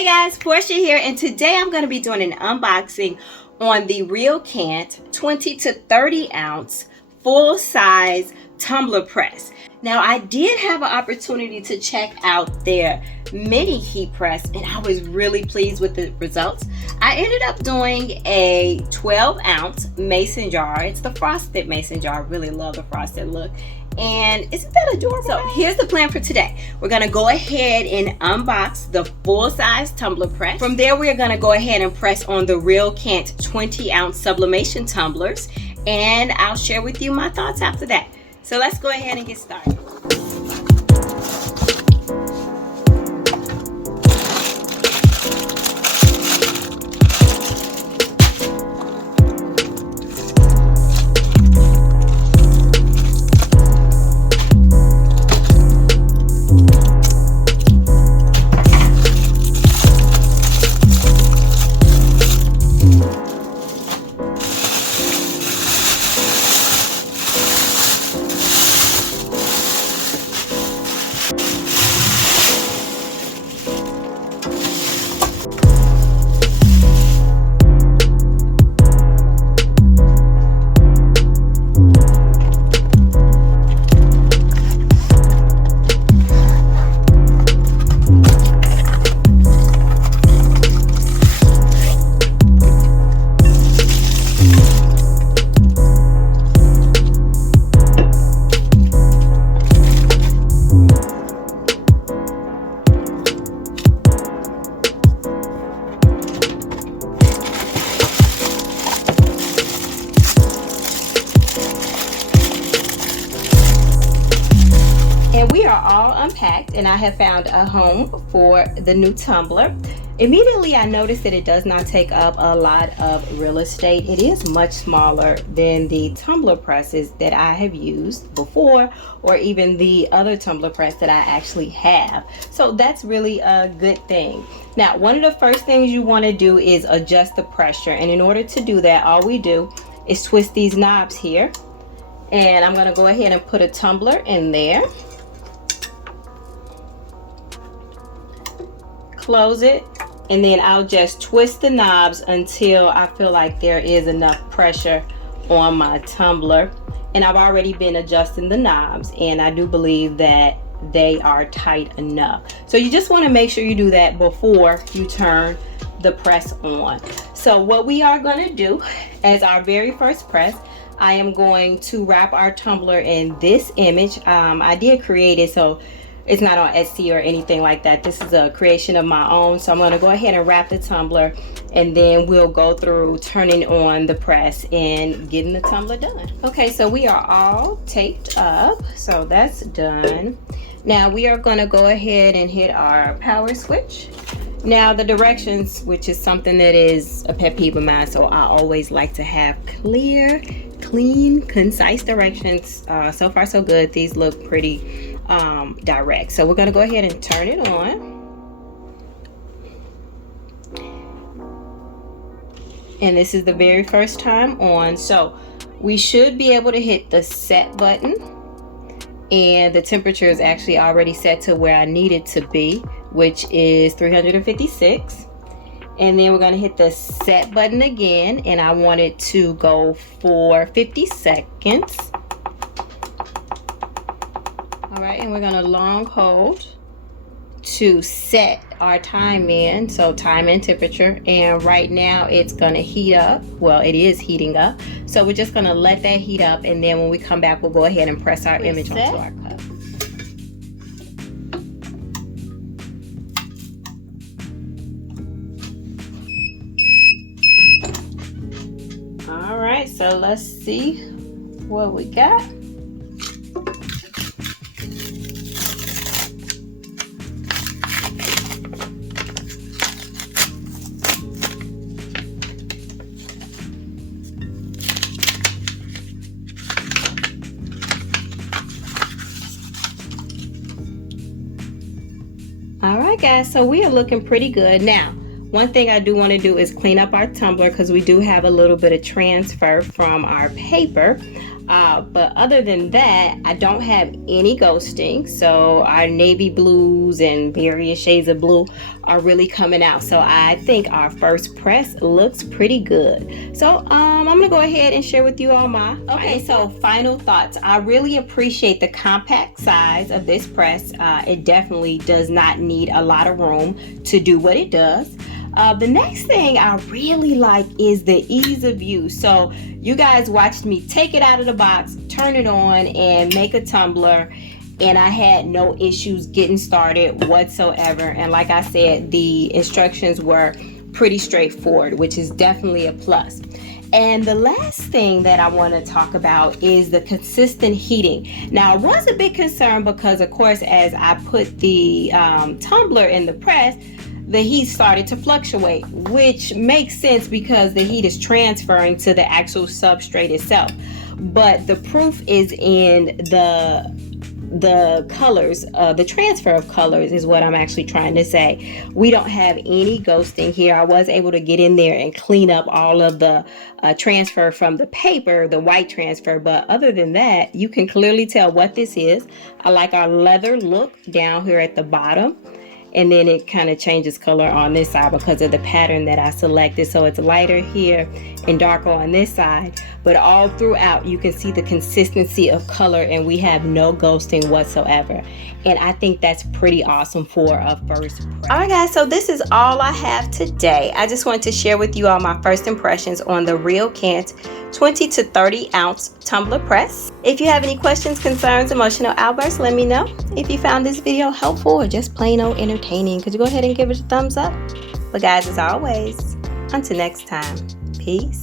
Hey guys, Portia here, and today I'm going to be doing an unboxing on the RealKant 20 to 30 ounce full size tumbler press. Now I did have an opportunity to check out their mini heat press and I was really pleased with the results. I ended up doing a 12 ounce mason jar. It's the frosted mason jar. I really love the frosted look. And isn't that adorable? So here's the plan for today. We're gonna go ahead and unbox the full-size tumbler press. From there, we're gonna go ahead and press on the RealKant 20-ounce sublimation tumblers, and I'll share with you my thoughts after that. So let's go ahead and get started. And we are all unpacked, and I have found a home for the new tumbler. Immediately I noticed that it does not take up a lot of real estate. It is much smaller than the tumbler presses that I have used before, or even the other tumbler press that I actually have. So that's really a good thing. Now, one of the first things you want to do is adjust the pressure, and in order to do that, all we do is twist these knobs here, and I'm going to go ahead and put a tumbler in there. Close it, and then I'll just twist the knobs until I feel like there is enough pressure on my tumbler. And I've already been adjusting the knobs, and I do believe that they are tight enough. So you just want to make sure you do that before you turn the press on. So what we are going to do as our very first press, I am going to wrap our tumbler in this image. I did create it, so it's not on Etsy or anything like that. This is a creation of my own. So I'm going to go ahead and wrap the tumbler, and then we'll go through turning on the press and getting the tumbler done. Okay, so we are all taped up, so that's done. Now we are going to go ahead and hit our power switch. Now the directions, which is something that is a pet peeve of mine, so I always like to have clear, clean, concise directions. So far so good. These look pretty direct. So we're going to go ahead and turn it on. And this is the very first time on. So we should be able to hit the set button. And the temperature is actually already set to where I need it to be, which is 356. And then we're going to hit the set button again, and I want it to go for 50 seconds. All right, and we're going to long hold to set our time in, so time and temperature. And right now it's going to heat up. Well, it is heating up. So we're just going to let that heat up, and then when we come back, we'll go ahead and press our image onto our cup. All right, so let's see what we got. Alright guys, so we are looking pretty good. Now, one thing I do want to do is clean up our tumbler because we do have a little bit of transfer from our paper. But other than that, I don't have any ghosting. So our navy blues and various shades of blue are really coming out. So I think our first press looks pretty good. So I'm gonna go ahead and share with you all my final thoughts. I really appreciate the compact size of this press. It definitely does not need a lot of room to do what it does. The next thing I really like is the ease of use. So you guys watched me take it out of the box, turn it on, and make a tumbler, and I had no issues getting started whatsoever. And like I said, the instructions were pretty straightforward, which is definitely a plus. And the last thing that I want to talk about is the consistent heating. Now, I was a bit concerned because, of course, as I put the tumbler in the press, the heat started to fluctuate, which makes sense because the heat is transferring to the actual substrate itself. But the proof is in the colors, the transfer of colors is what I'm actually trying to say. We don't have any ghosting here. I was able to get in there and clean up all of the transfer from the paper, the white transfer, but other than that, you can clearly tell what this is. I like our leather look down here at the bottom. And then it kind of changes color on this side because of the pattern that I selected. So it's lighter here and darker on this side. But all throughout, you can see the consistency of color, and we have no ghosting whatsoever. And I think that's pretty awesome for a first press. All right, guys, so this is all I have today. I just wanted to share with you all my first impressions on the RealKant 20 to 30 ounce tumbler press. If you have any questions, concerns, emotional outbursts, let me know. If you found this video helpful or just plain old entertaining, could you go ahead and give it a thumbs up? But guys, as always, until next time, peace.